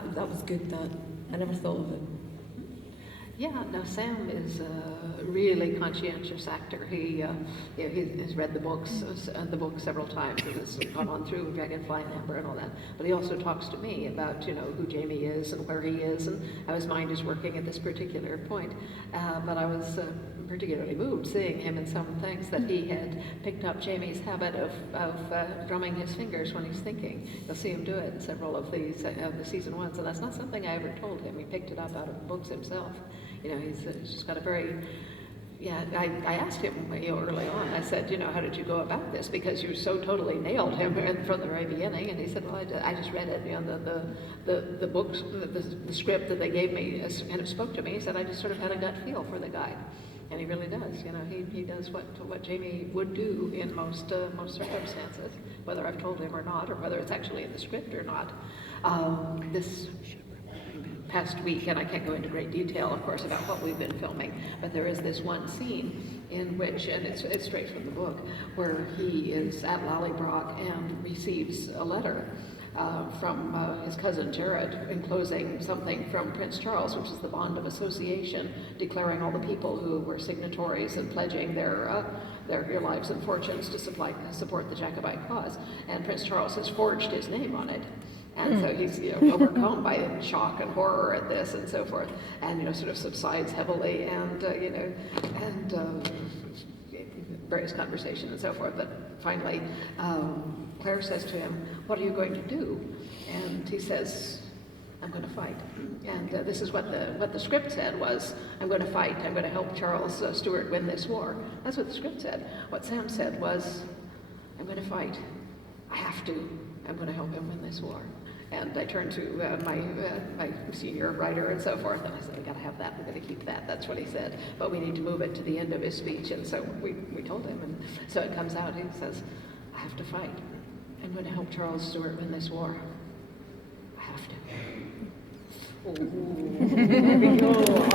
that was good. That I never thought of it. Yeah, no, Sam is a really conscientious actor. He's read the book several times and has gone on through Dragonfly and Amber and all that. But he also talks to me about, who Jamie is and where he is and how his mind is working at this particular point. But I was particularly moved seeing him in some things that he had picked up Jamie's habit of drumming his fingers when he's thinking. You'll see him do it in several of these the season ones, and that's not something I ever told him. He picked it up out of the books himself. He's just got a very, I asked him early on, I said, how did you go about this? Because you so totally nailed him from the very beginning. And he said, well, I just read it, the books, the script that they gave me kind of spoke to me. He said, I just sort of had a gut feel for the guy. And he really does, he does what Jamie would do in most circumstances, whether I've told him or not, or whether it's actually in the script or not. This past week, and I can't go into great detail, of course, about what we've been filming, but there is this one scene in which, and it's straight from the book, where he is at Lallybroch and receives a letter from his cousin Jared, enclosing something from Prince Charles, which is the bond of association, declaring all the people who were signatories and pledging their lives and fortunes to support the Jacobite cause. And Prince Charles has forged his name on it. And so he's overcome by shock and horror at this and so forth, and sort of subsides heavily, and various conversation and so forth. But finally, Claire says to him, "What are you going to do?" And he says, "I'm going to fight." And this is what the script said was, "I'm going to fight. I'm going to help Charles Stuart win this war." That's what the script said. What Sam said was, "I'm going to fight. I have to. I'm going to help him win this war." And I turned to my senior writer and so forth, and I said, "We got to have that. We're going to keep that." That's what he said. But we need to move it to the end of his speech, and so we told him, and so it comes out. He says, "I have to fight. I'm going to help Charles Stuart win this war. I have to." Oh, there we go.